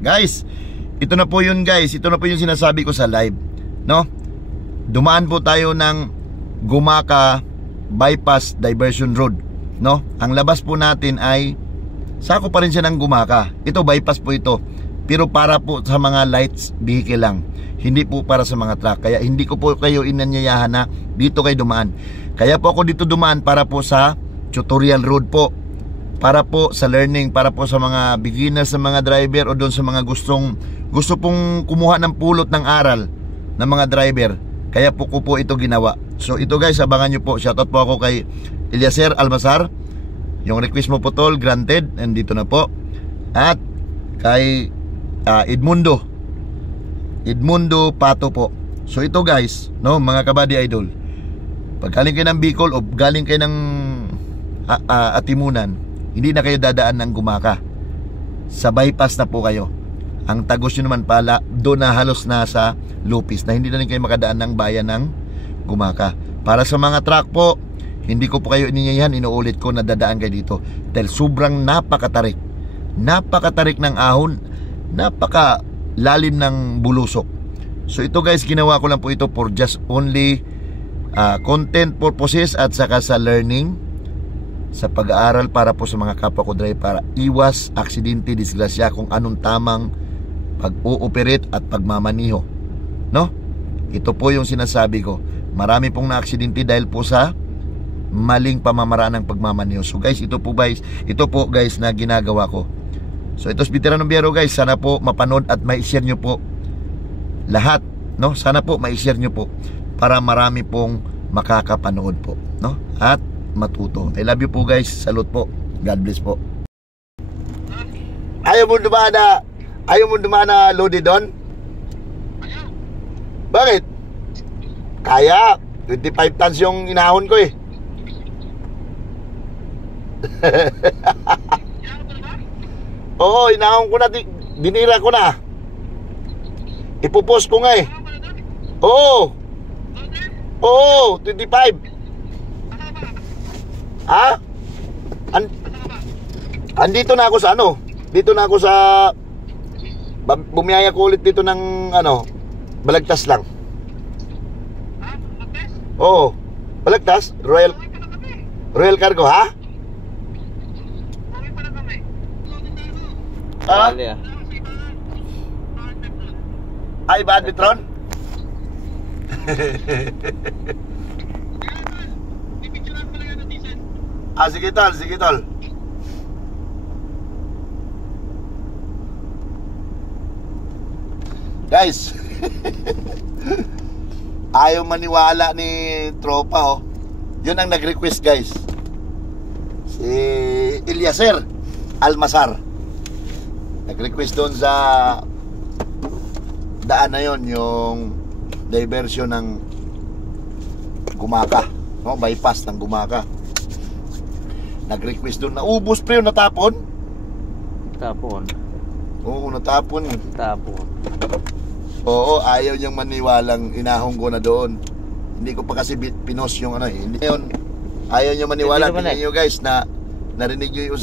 Guys, ito na po yun guys. Ito na po yung sinasabi ko sa live, no? Dumaan po tayo ng Gumaka Bypass Diversion Road, no? Ang labas po natin ay sako pa rin siya ng Gumaka. Ito bypass po ito, pero para po sa mga lights vehicle lang, hindi po para sa mga truck. Kaya hindi ko po kayo inanyayahan na dito kayo dumaan. Kaya po ako dito dumaan para po sa tutorial road po, para po sa learning, para po sa mga beginners, sa mga driver, o doon sa mga gusto pong kumuha ng pulot ng aral ng mga driver. Kaya po ko po ito ginawa. So ito guys, abangan nyo po. Shoutout po ako kay Eliezer Almazar. Yung request mo po tol, granted. Nandito na po. At kay Edmundo Pato po. So ito guys, no, mga kabady idol, pag galing kayo ng Bicol o galing kayo ng Atimunan, hindi na kayo dadaan ng Gumaka. Sa bypass na po kayo. Ang tagos nyo naman pala, doon na halos nasa Lupis, na hindi na rin kayo makadaan ng bayan ng Gumaka. Para sa mga truck po, hindi ko po kayo ininyayahan, inuulit ko na dadaan kayo dito. Dahil sobrang napakatarik ng ahon, napakalalim ng bulusok. So ito guys, ginawa ko lang po ito for just only content purposes at saka sa learning, sa pag-aaral para po sa mga kapwa ko driver, para iwas aksidente, disgrasya, kung anong tamang pag-ooperate at pagmamaniho, no? Ito po yung sinasabi ko. Marami pong na-aksidente dahil po sa maling pamamaraan ng pagmamaniho. So guys, ito po guys na ginagawa ko. So ito si Veteranong Biyahero guys, sana po mapanood at ma-share nyo po lahat, no? Sana po ma-share nyo po para marami pong makakapanood po, no? At matuto. I love you po guys. Salute po. God bless po. Ayaw mo dumaan na loaded doon? Bakit? Kaya 25 tons yung inahon ko eh. Oo, inahon ko na, dinira ko na. Ipupost ko nga eh. Oo, 25. Ha? Andito na ako sa ano? Dito na ako sa bumiyaya ko ulit dito ng ano, Balagtas lang. Oo, Balagtas, Royal Cargo, ha? Ha? Ay, Bad Petron? Sige tol. Guys, ayaw maniwala ni tropa, oh. Yun ang nag-request guys, si Eliezer Almazar. Nag-request doon sa daan na yon, yung diversion ng Gumaka, no? Bypass ng Gumaka. Nag-request doon. Naubos pre, natapon. Oo, natapon. Oo, ayaw niyang maniwalang inahong ko na doon. Hindi ko pa kasi pinos yung ano eh. Hindi yun. Ayaw niyang maniwala. Tingnan niyo guys na narinig niyo yung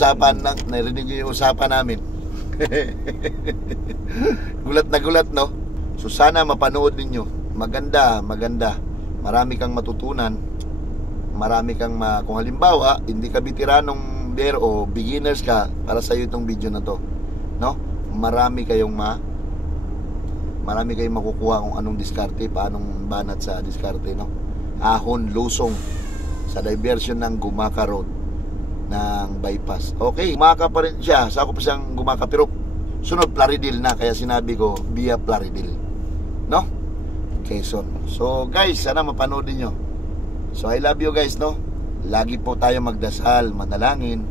usapan namin. Gulat na gulat, no? So sana mapanood ninyo. Maganda. Marami kang matutunan. Marami kang kung halimbawa hindi ka veteranong biyahero o beginners ka, para sa iyo itong video na to, no? Marami kayong makukuha kung anong diskarte, paanong banat sa diskarte, no? Ahon, lusong sa diversion ng Gumaka Road ng bypass. Okay, Gumaka pa rin siya, sako pa siyang Gumaka, pero sunod Plaridel na, kaya sinabi ko via Plaridel, no? Quezon. So guys, sana mapanood niyo. So I love you guys, no? Lagi po tayo magdasal, manalangin,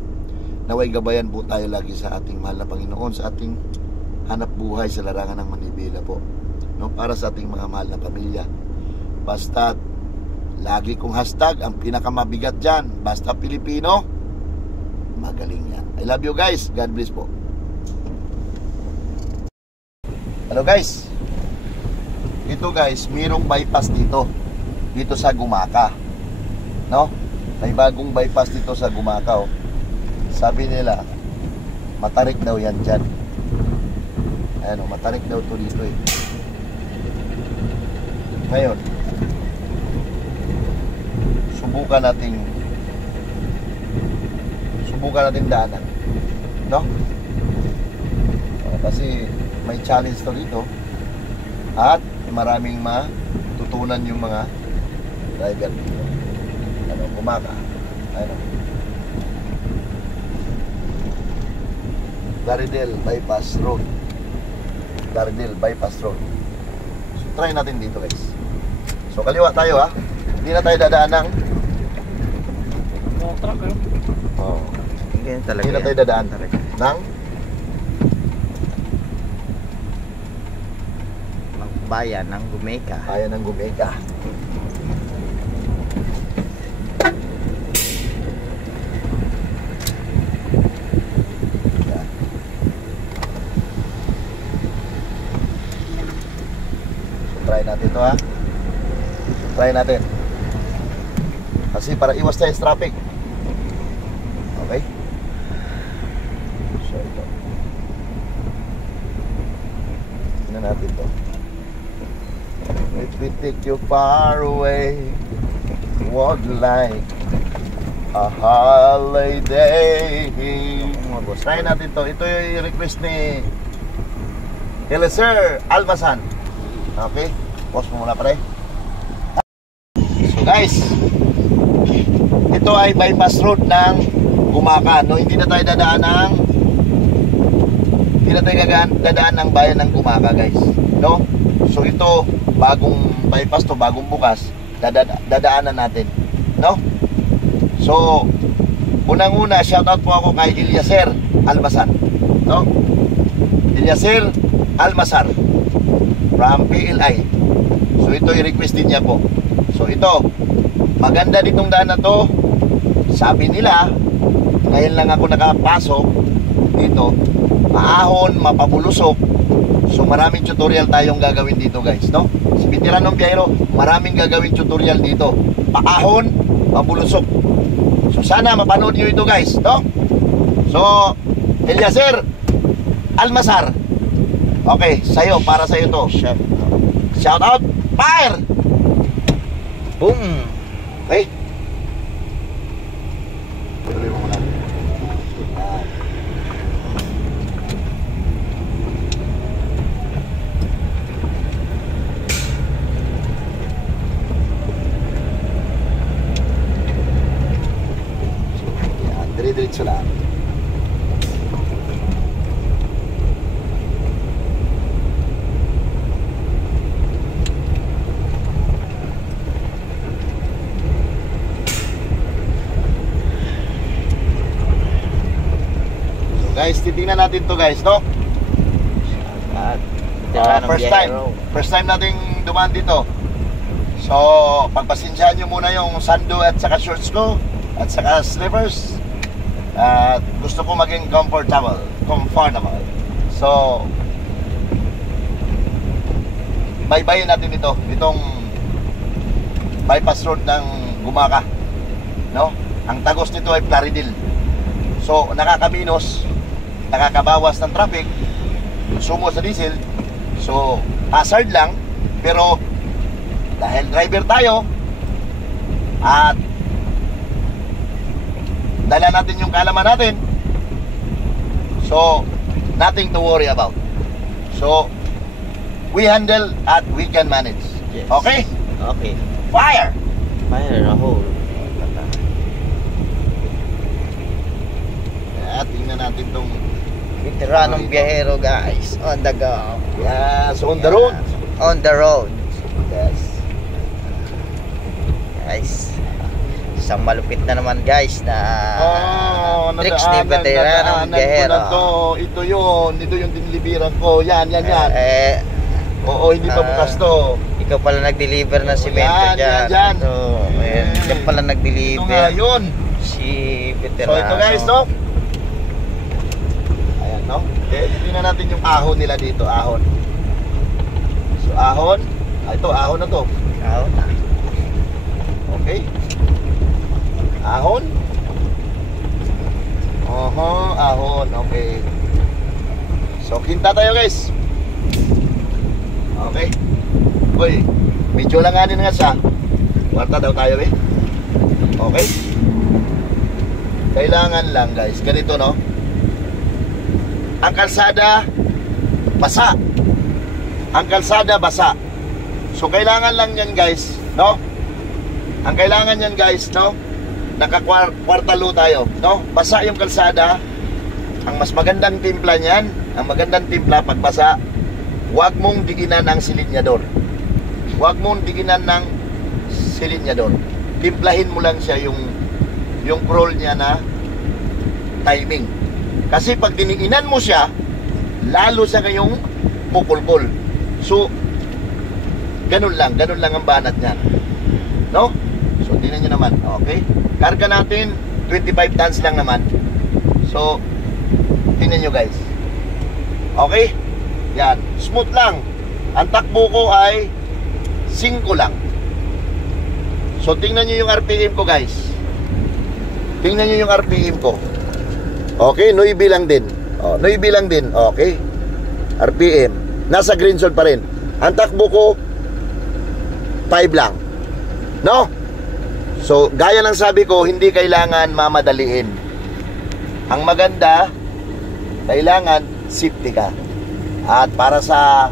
naway gabayan po tayo lagi sa ating mahal na Panginoon, sa ating hanap buhay sa larangan ng Manibela po, no? Para sa ating mga mahal na pamilya. Basta lagi kong hashtag, ang pinakamabigat dyan, basta Pilipino, magaling yan. I love you guys. God bless po. Hello guys, ito guys, mayroong bypass dito sa Gumaka, no? May bagong bypass dito sa Gumaka, oh. Sabi nila matarik daw yan dyan. Ayan o, matarik daw to dito eh. Ngayon, subukan nating daanan, no? Kasi may challenge to dito at maraming matutunan yung mga driver dito. Ano, Gumaka. Ano? Plaridel Bypass Road. Plaridel Bypass Road. So, try natin dito, guys. So, kaliwa tayo, ha. Hindi na tayo dadaan ng truck, eh. oh. Ganyan talaga Hindi na tayo dadaan ng bayan ng Gumeka. bayan ng Gumeka. Yan. So, try natin to, ha. Try natin. Kasi para iwas tayo sa traffic. Okay? So, ito. Tingnan natin to. If we take you far away, would like a holiday. Try natin to. Ito yung request ni Eliezer Almasan. Okay? Pause mo muna, pare. So guys, ito ay bypass road ng Gumaka, no? Hindi na tayo dadaan ng bayan ng Gumaka, guys, no? So ito, bagong bypass to, bagong bukas, dadaanan natin, no? So unang-una, shoutout po ako kay Eliezer Almasan, no? Eliezer Almasar from PLI. So ito yung request din niya po. So ito, maganda ditong daan na to. Sabi nila, ngayon lang ako nakapasok dito, maahon, mapabulusok. So maraming tutorial tayong gagawin dito, guys, no? Si Veteranong Biyahero, maraming gagawin tutorial dito. Paahon, mabulusok. So sana mapanood nyo ito, guys, no? So Eliezer Almasar, okay, sa'yo, para sa'yo to. Shout out, fire! Boom! Okay? Tuloy mo muna. Yan, dire-diretso lang. Guys, titingnan natin to, guys, no? First time nating dumaan dito. So, pagpasensyahan nyo muna yung sando at saka shorts ko at saka slippers. At gusto ko maging comfortable. So, baybayin natin ito, itong bypass road ng Gumaka, no? Ang tagos nito ay Plaridel. So, nakakabawas ng traffic, sumo sa diesel. So, hazard lang, pero dahil driver tayo at dala natin yung kaalaman natin, so nothing to worry about. So, we handle at we can manage. Yes. Okay? Okay. Fire! Fire a hole. Tingnan natin tong Veteranong Biyahero, guys, on the go. yes, on the road. On the road. Yes. Guys, isang malupit na naman, guys, na tricks ni nadaanan Veteranong ko Biyahero. na to. Ito yung diniliberan ko. Yan. Oo, hindi pa bukas to. Ikaw pala nag-deliver ng simento dyan. Yan. Ito, ayan, dyan pala Ito nga nag-deliver yun. si So Veterano. ito, guys, no? Ayan, no? Okay, tingnan natin yung ahon nila dito, ahon. So ahon, ito, ahon na to. Ahon na. Okay. Ahon. Ahon, okay. So kinta tayo, guys. Okay. Uy, medyo langanin nga siya. Kwarta daw tayo eh. Okay. Kailangan lang guys, ganito no. Ang kalsada basa. Ang kalsada basa. So kailangan lang yan guys, no? Ang kailangan yan guys, no? Nakakwartalo tayo, no? Basa yung kalsada. Ang mas magandang timpla niyan, ang magandang timpla pag basa, huwag mong diginan ng silinyador. Huwag mong diginan ng silinyador. Timplahin mo lang siya yung crawl niya na timing. Kasi pag diniinan mo siya, lalo siya kayong pupulpul. So, ganun lang ang banat niyan. No? So, tingnan nyo naman. Okay? Karga natin, 25 tons lang naman. So, tingnan nyo guys. Okay? Yan. Smooth lang. Ang takbo ko ay 5 lang. So, tingnan nyo yung RPM ko guys. Tingnan nyo yung RPM ko. Okay? 9 lang din. 9 lang din. Okay? RPM. Nasa green zone pa rin. Ang takbo ko 5 lang. No? So, gaya ng sabi ko, hindi kailangan mamadaliin. Ang maganda, kailangan safety ka. At para sa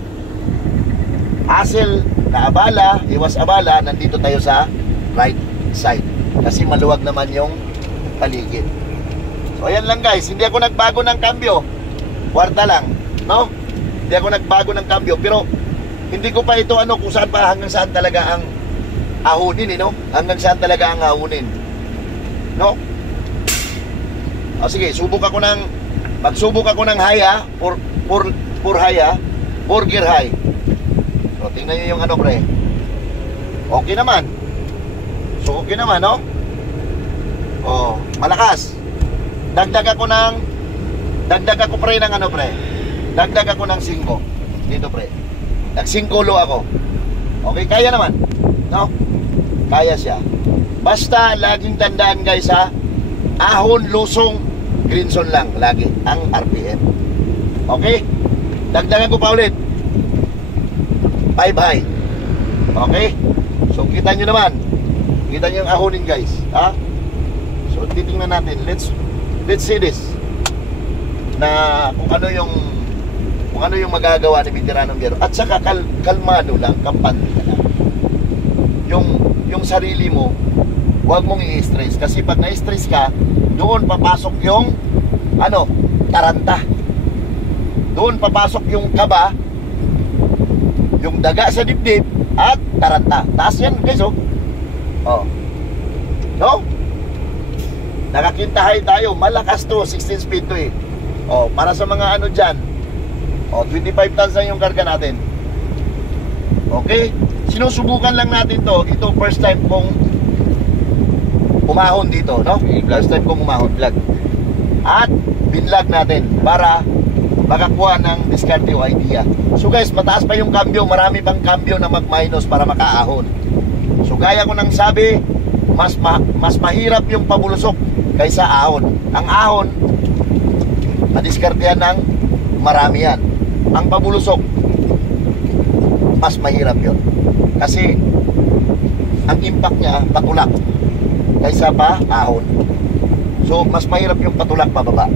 hassle na abala, iwas abala, nandito tayo sa right side. Kasi maluwag naman yung paligid. So, ayan lang guys. Hindi ako nagbago ng kambyo. Kwarta lang. No? Hindi ako nagbago ng kambyo. Pero, hindi ko pa ito kung saan pa, hanggang saan talaga ang ahunin, no? Hanggang saan talaga ang ahunin. No? O sige, magsubok ako ng high, ha? For high, ha? For gear high. So, tingnan nyo yung pre. Okay naman. So, okay naman, no? O, malakas. Dagdag ako pre ng pre. Dagdag ako ng 5. Dito, pre. Nag-5 ako. Okay, kaya naman. No? Kaya siya. Basta laging tandaan guys ha, ahon, lusong, green zone lang lagi ang RPM. Okay? Dagdagan ko pa ulit 5 high. Okay? So kita nyo naman, kita nyo yung ahonin guys, ha? So titingnan natin. Let's see this, na kung ano yung magagawa ni Veteranong Biyero. At saka kalmado lang, kampante ka lang. Yung sarili mo, huwag mong i-stress. Kasi pag na-stress ka, doon papasok yung taranta. Doon papasok yung kaba, yung daga sa dibdib, at taranta. Taas yan guys, oh. No? Nakakintahay tayo. Malakas to, 16 speed to eh. Para sa mga dyan, 25 tons lang yung karga natin. Okay? Sinusubukan lang natin to. Ito first time kong umahon dito, no? First time kong umahon, vlog. At binlog natin para makakuha ng diskarte o idea. So guys, mataas pa yung cambio. Marami pang cambio na mag-minus para makaahon. So gaya ko nang sabi, mas mahirap yung pabulusok kaysa ahon. Ang ahon, madiskartehan ng marami yan. Ang pabulusok, mas mahirap yun. Kasi ang impact niya patulak kaysa pa ahon. So mas mahirap yung patulak pababa.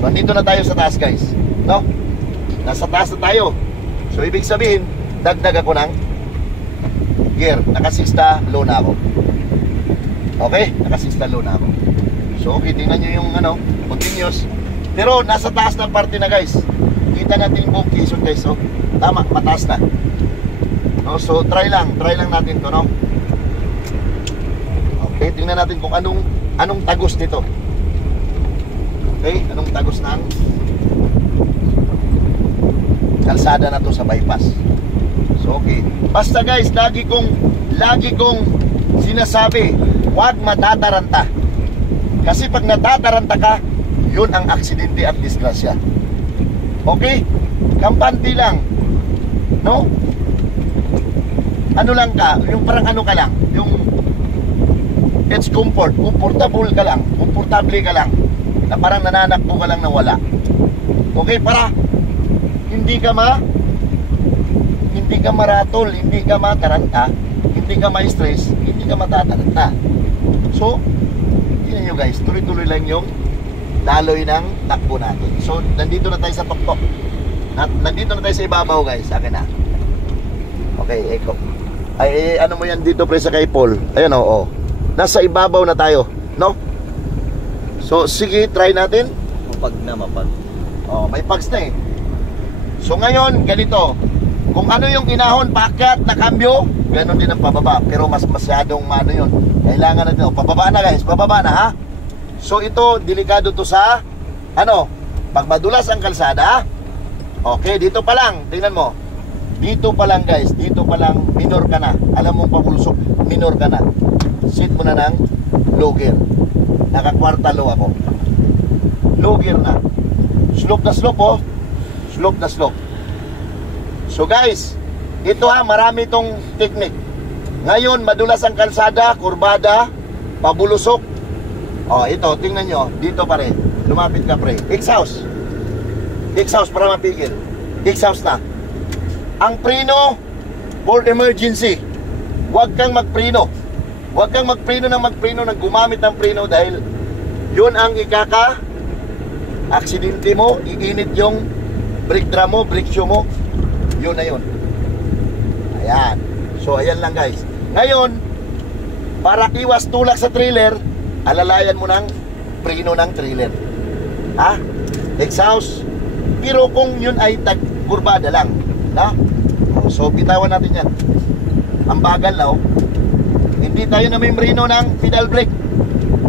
So andito na tayo sa taas guys, no? Nasa taas na tayo. So ibig sabihin, dagdag ako ng gear. Naka-6 low na ako. Okay? Naka-6 low na ako. So okay, tingnan nyo yung continuous. Pero nasa taas ng parte na guys. Kita natin yung buong Quezon guys. So tama, mataas na. No, so try lang natin to, no? Okay, tingnan natin kung anong tagos nito. Okay, anong tagos ng kalsada na to sa bypass. So okay, basta guys, lagi kong sinasabi, huwag matataranta. Kasi pag natataranta ka, yun ang aksidente at disgrasya. Okay, kampante lang, no? Lang ka, yung parang ka lang, yung it's komportable ka lang, na parang nananakbo ka lang na wala. Okay, para hindi ka hindi ka maratol, hindi ka mataranta, hindi ka ma-stress, hindi ka matataranta. So, tingnan nyo guys, tuloy-tuloy lang yung daloy ng takbo natin. So, nandito na tayo sa tuktok. Nandito na tayo sa ibabaw guys, akin na. Okay, Eko. Ay, ano mo yan dito pre sa kay Paul? Ayan o, nasa ibabaw na tayo, no? So, sige, try natin. Mapag na, mapag. Oh, may pags na eh. So ngayon, ganito. Kung ano yung inahon, paakyat na kambyo, ganon din ang pababa. Pero mas masyadong ano yun. Kailangan natin, oh, pababa na guys, pababa na ha. So ito, delikado to sa, ano, pag madulas ang kalsada. Okay, dito pa lang, tingnan mo. Dito pa lang guys, dito pa lang, minor ka na. Alam mong pabulsok, minor ka na. Sit mo na ng low gear. Nakakwarta low ako. Low gear na. Slope na slope oh. Slope na slope. So guys, ito ha, marami itong technique. Ngayon, madulas ang kalsada, kurbada, pabulusok. Oh, ito, tingnan nyo. Dito pare, lumapit ka pre. Exhaust. Exhaust para mapigil. Exhaust na. Ang preno, for emergency. Huwag kang magpreno. Huwag kang magpreno ng gumamit ng preno dahil yun ang aksidente mo, iinit yung brake drum mo, brake shoe mo. Yun na yun. Ayan. So ayan lang guys. Ngayon, para iwas tulak sa trailer, alalayan mo ng preno ng trailer. Ha? Exhaust. Pero kung yun ay kurbada lang, na? So bitawan natin yan. Ang bagal na oh. Hindi tayo na may preno ng pedal brake.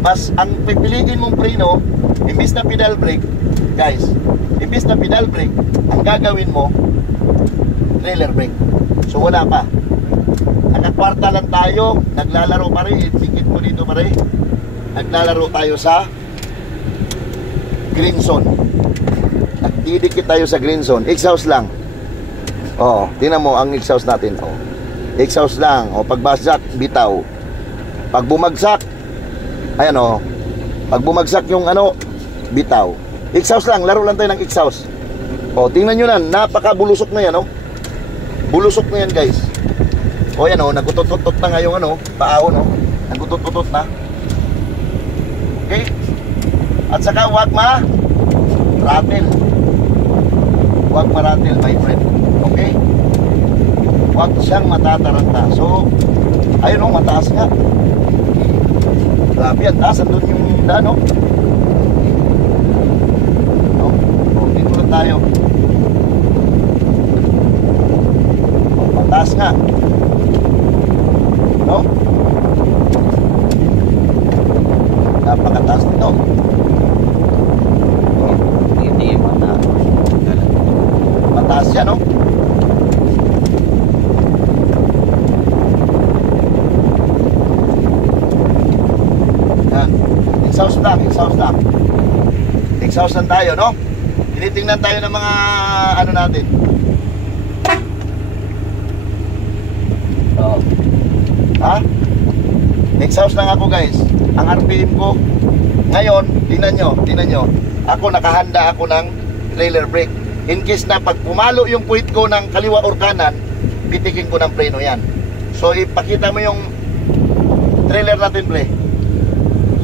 Mas ang pipiliin mong preno, imbis na pedal brake, guys, imbis na pedal brake, ang gagawin mo, trailer brake. So wala pa. Nakakwarta lang tayo, naglalaro pa rin, tikit mo dito pa rin. Naglalaro tayo sa green zone. Nagdidikit tayo sa green zone. Exhaust lang. Oh, tingnan mo ang exhaust natin. Oh. Exhaust lang. Oh, pagbagsak, bitaw. Pag bumagsak, ayan oh. Pag bumagsak yung ano, bitaw. Exhaust lang, laro lang tayo ng exhaust. O, tingnan nyo na, napakabulusok na yan, oh. Bulusok na yan, guys. O, yan, oh, nagutot-tot na nga yung ano, paahon, oh. Nagutot-tot na. Okay? At saka, huwag ma-rattle. Huwag ma-rattle, my friend. Okay? Huwag siyang matataranta. So, ayun, oh, mataas nga. Grabe, ang taas. Andun yung daan, oh. Dito lang tayo. Mataas nga. No? Napakataas nito. Hindi mataas yan, no? Yan. Exhaust lang, exhaust lang. Exhaust lang tayo, no? Tinitingnan tayo ng mga ano natin. Oh. Ha? Exhaust lang ako guys. Ang RPM ko ngayon, tingnan nyo. Ako nakahanda ako ng trailer brake. In case na pag pumalo yung puwit ko ng kaliwa or kanan, pitikin ko ng preno yan. So ipakita mo yung trailer natin pre.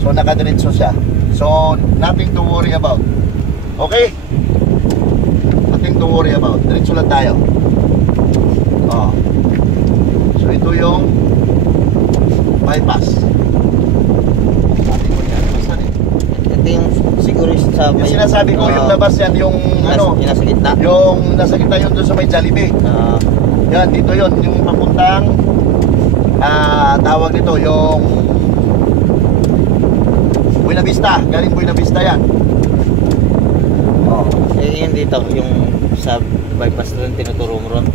So nakadiretso siya. So nothing to worry about. Okay? Nothing to worry about. Diretso lang tayo. Oh. So ito yung bypass. Ating ko yan. Masan eh? Ito yung siguro sa Yung sinasabi ko, yung labas yan, yung ano, yung nasa gitna. yung nasa gitna yun doon sa may Jollibee. Yan, dito yun, yung papuntang tawag nito, yung Buena Vista, galing Buena Vista yan. Oh. Yun dito, yung sa bypass rin tinuturo mo ron.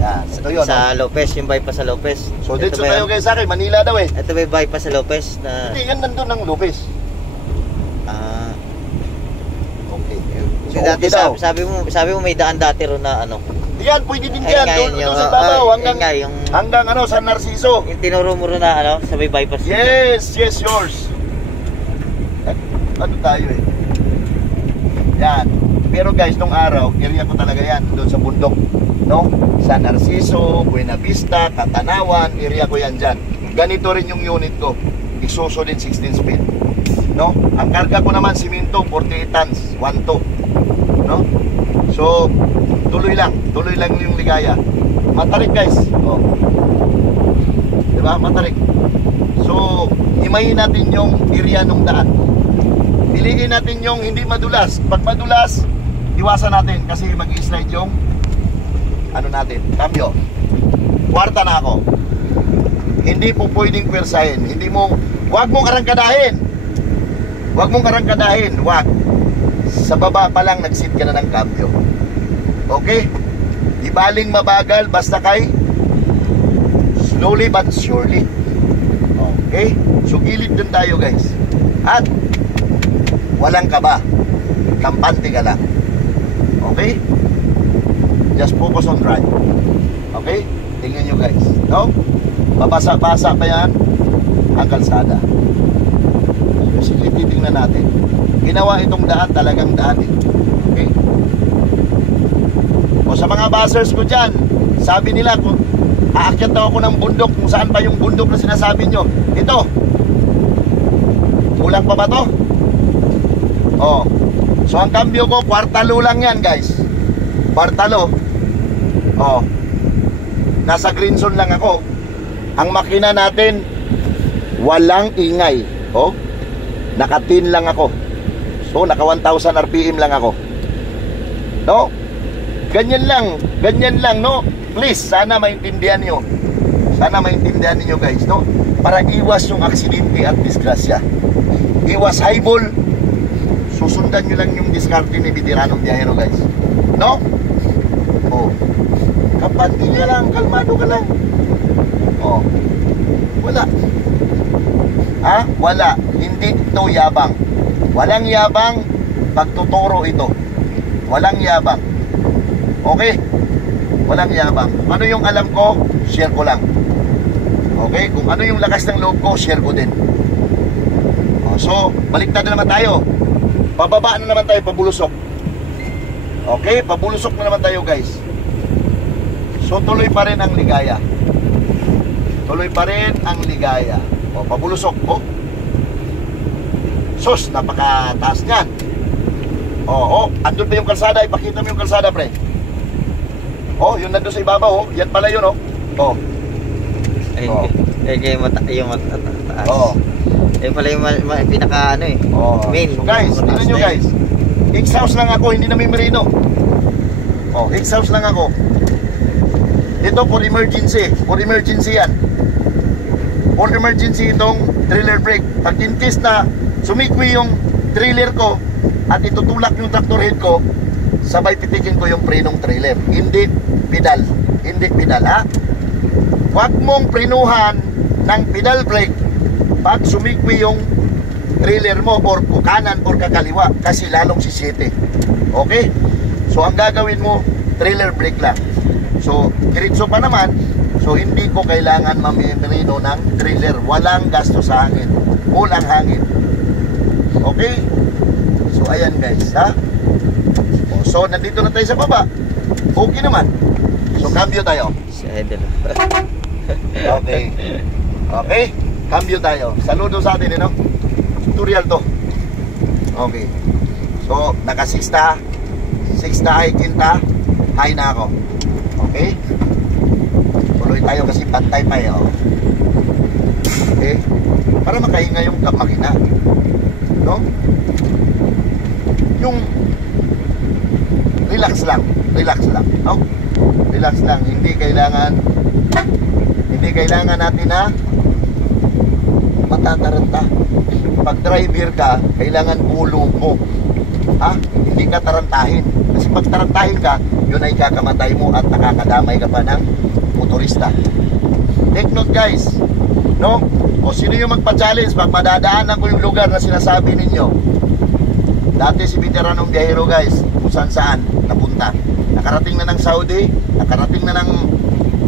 Yan, ito yun. Sa Lopez, yung bypass sa Lopez. So dito tayo kayo sa akin, Manila daw eh. Ito ba yung bypass sa Lopez na... Hindi, yan nandun ng Lopez. Okay. So dati okay daw. sabi mo may daan dati ron na ano. Yan, pwede din yan. Doon sa babaw, hanggang ano, San Narciso. Yung tinuro mo ron na ano, sa may bypass. Yes, yes, yours. Ano tayo eh. Yan. Pero guys, nung araw, area ko talaga yan, doon sa bundok, no? San Narciso, Buena Vista, Katanawan, area ko yan dyan. Ganito rin yung unit ko, Isuzu din 16 speed, no? Ang karga ko naman, simento, 48 tons, 1.2, no? So, tuloy lang yung ligaya. Matarik guys, oh. Diba, matarik. So, himayin natin yung area nung daan. Piliin natin yung hindi madulas. Pag madulas, iwasan natin kasi mag-slide yung ano natin, cambio. Kwarta na ako. Hindi po pwedeng pwersahin. Huwag mong karangkadahin. Huwag. Sa baba pa lang nag-sit ka na ng cambio. Okay? Ibaling mabagal basta kay slowly but surely. Okay? So gilid din tayo guys. At walang kaba. Kampante ka lang. Okay? Just focus on drive. Okay? Tingnan nyo guys. No? Babasa-basa pa yan ang kalsada. Sige, titingnan natin. Ginawa itong daan, talagang daan eh. Okay? O sa mga buzzers ko dyan, sabi nila kung aakyat daw ako ng bundok, kung saan pa yung bundok na sinasabi nyo. Ito. Kulang pa ba to? Oh. So ang cambio ko, kwartalo lang yan guys. Kwartalo. Oh. Nasa green zone lang ako. Ang makina natin, walang ingay. Oh. Naka-10 lang ako. So naka 1,000 RPM lang ako. No? Ganyan lang, no? Please, sana maintindihan nyo. Sana maintindihan niyo guys, no? Para iwas yung aksidente at disgrasya. Iwas highball. Susundan nyo lang yung diskarte ni Veteranong Biyahero guys. No? Oh. Kapanti ka lang, kalmado ka lang. Oh. Wala. Ha? Wala. Hindi ito yabang. Walang yabang, pagtuturo ito. Walang yabang. Okay? Walang yabang. Ano yung alam ko, share ko lang. Okay? Kung ano yung lakas ng loob ko, share ko din. So, baliktad na naman tayo. Pababa na naman tayo, pabulusok. Okay? Pabulusok na naman tayo guys. So, tuloy pa rin ang ligaya. Tuloy pa rin ang ligaya. O, pabulusok. O. Sus, napakataas niyan. O, andun pa yung kalsada. Ipakita mo yung kalsada, pre. Oh, yun nandun sa ibabaw, oh. Yan pala yun, oh. Oh. Ay, oh. Yung mataas. Oh. Ayun pala yung pinaka ano eh. Oh. Main. So guys, tingnan nyo guys. Exhaust lang ako, hindi na may merino. Oh, exhaust lang ako. Ito for emergency. For emergency yan. For emergency itong trailer brake. Pag in case na sumikwi yung trailer ko at itutulak yung tractor head ko, sabay pitikin ko yung prenong trailer. Hindi pedal. Hindi pedal, ha? Huwag mong prenuhan ng pedal brake pag sumikwi yung trailer mo or kanan or kakaliwa kasi lalong sisite. Okay? So ang gagawin mo, trailer brake lang. So diretso pa naman, so hindi ko kailangan mamerino ng trailer. Walang gasto sa hangin. Walang hangin. Okay? So ayan guys, ha? So nandito na tayo sa baba. Okay naman. So cambio tayo. Okay. Okay? Cambio tayo. Saludo sa atin, no? Tutorial to. Okay. So, naka-sixta. Sixta ay quinta. High na ako. Okay? Tuloy tayo kasi pantay pa yun. Okay? Para makahinga yung makina. No? Yung relax lang. Relax lang. No? Relax lang. Hindi kailangan natin na matataranta. Pag driver ka, kailangan ulo mo. Ha? Hindi ka tarantahin. Kasi pag tarantahin ka, yun ay kakamatay mo at nakakadamay ka pa ng motorista. Take note guys. No? O sino yung magpa-challenge pag madadaanan ko yung lugar na sinasabi ninyo. Dati si Veteranong Biyahero guys, kung saan napunta. Nakarating na ng Saudi, nakarating na ng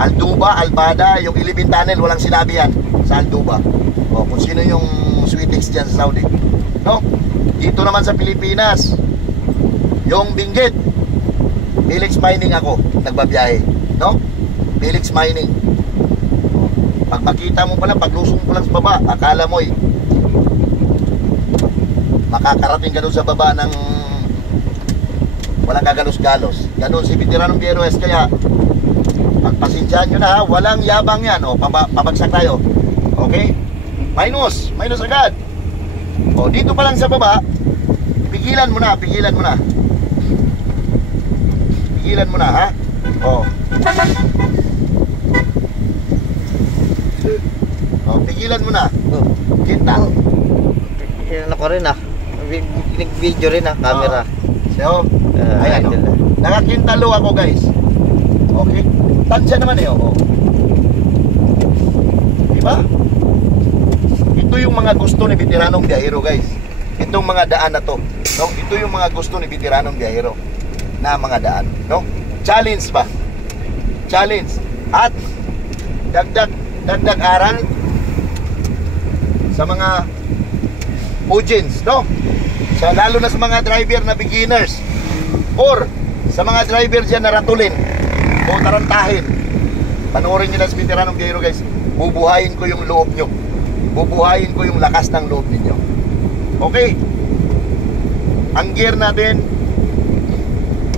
Alduba, Albada, yung Ilibin Tunnel, walang sinabi yan sa Alduba. O kung sino yung Sweetex dyan sa Saudi. No? Dito naman sa Pilipinas, Yung Benguet, Felix Mining ako, nagbabiyahe, no? Felix Mining. Pag makita mo pala, paglusong mo lang sa baba, akala mo makakarating ka doon sa baba ng walang kagalos-galos. Ganun si Veteranong BROS. Kaya pagpasensyahan nyo na ha, walang yabang yan. O, pabagsak tayo. Okay? Minus agad. O, dito pa lang sa baba, pigilan mo na. Pigilan mo na ha. O, pigilan mo na. Kita. Ano ko rin Nag-video rin camera. So, ayan nakakintalo ako guys. Okay? Tansya naman diba? Ito yung mga gusto ni Veteranong Biyahero guys. Itong mga daan na to, no? Ito yung mga gusto ni Veteranong Biyahero na mga daan, no? Challenge ba? Challenge. At dagdag aral sa mga audience, no? Lalo na sa mga driver na beginners or sa mga driver dyan na ratulin o tarantahin. Panoorin nyo na sa Veteranong Biyahero guys. Bubuhayin ko yung loob nyo. Bubuhayin ko yung lakas ng loob ninyo. Okay? Ang gear natin,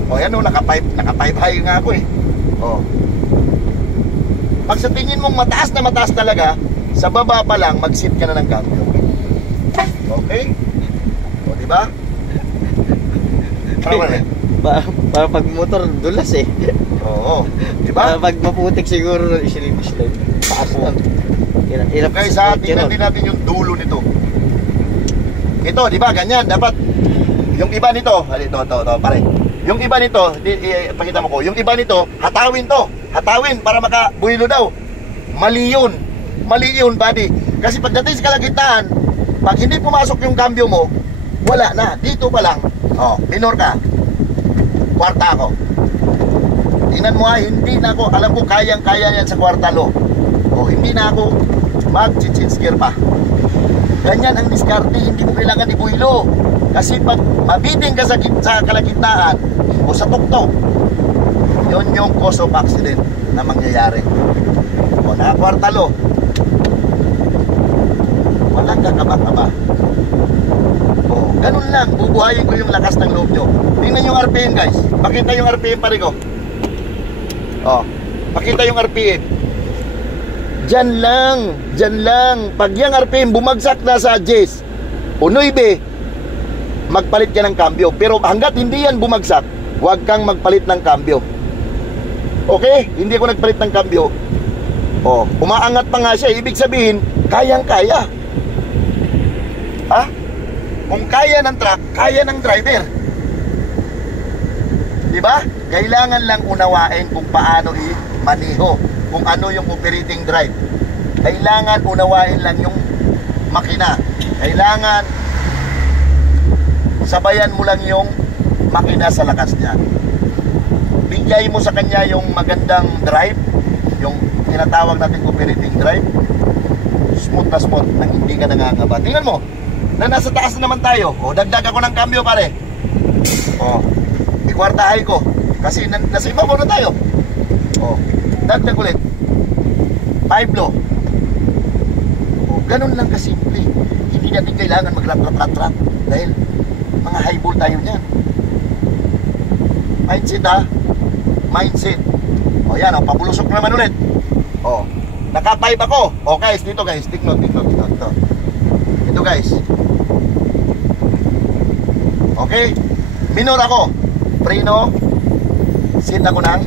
yan naka 5 high nga ako pag sa tingin mong mataas talaga, sa baba pa lang mag-sit ka na ng cambio. Okay? Diba? Para pag motor dulas Oo. Diba? Pag maputik siguro isilipis lang. Paas lang. Hirap guys, tingnan din natin yung dulo nito. Ito, diba? Ganyan. Dapat yung iba nito, ito, pare. Yung iba nito, pakita mo ko. Yung iba nito, hatawin to. Hatawin para makabuhilo daw. Mali yun, buddy. Kasi pagdating sa kalagitnaan, pag hindi pumasok yung cambio mo, wala na, dito pa lang. Minor ka. Kwarta ako. Tingnan mo hindi na ako, alam ko kayang-kaya yan sa kwarta lo. Hindi na ako mag-change gear pa. Ganyan ang diskarte, hindi mo kailangan ibuhilo. Kasi pag mabiting ka sa kalagitnaan o sa tuktok, yun yung cause of accident na mangyayari. Nakakwarta lo. Walang kakaba-kaba. Ganun lang, bubuhayin ko yung lakas ng loob nyo. Tingnan yung RPM guys. Pakita yung RPM pare ko. Pakita yung RPM. Diyan lang. Pag yung RPM bumagsak na sa 10 o 9, magpalit ka ng cambio. Pero hanggat hindi yan bumagsak, huwag kang magpalit ng cambio. Okay? Hindi ako nagpalit ng cambio. Umaangat pa nga siya. Ibig sabihin, kayang-kaya. Kung kaya ng truck, kaya ng driver. Diba? Kailangan lang unawain kung paano i-maniho, kung ano yung operating drive. Kailangan unawain lang yung makina. Kailangan sabayan mo lang yung makina sa lakas niya. Bigay mo sa kanya yung magandang drive, yung tinatawag natin operating drive. Smooth na hindi ka nangangaba. Tingnan mo na nasa taas na naman tayo. Dagdag ako ng cambio pare. Ikwartahay ko kasi nasa ibabaw na tayo. Dagdag ulit 5 low. Ganun lang kasimple. Hindi natin kailangan mag-rat dahil mga high ball tayo niyan. Mindset mindset. Yan pabulusok naman ulit. Naka 5 ako. Guys, dito guys, take note. Ito guys. Okay, minor ako. Preno. Sit ako ng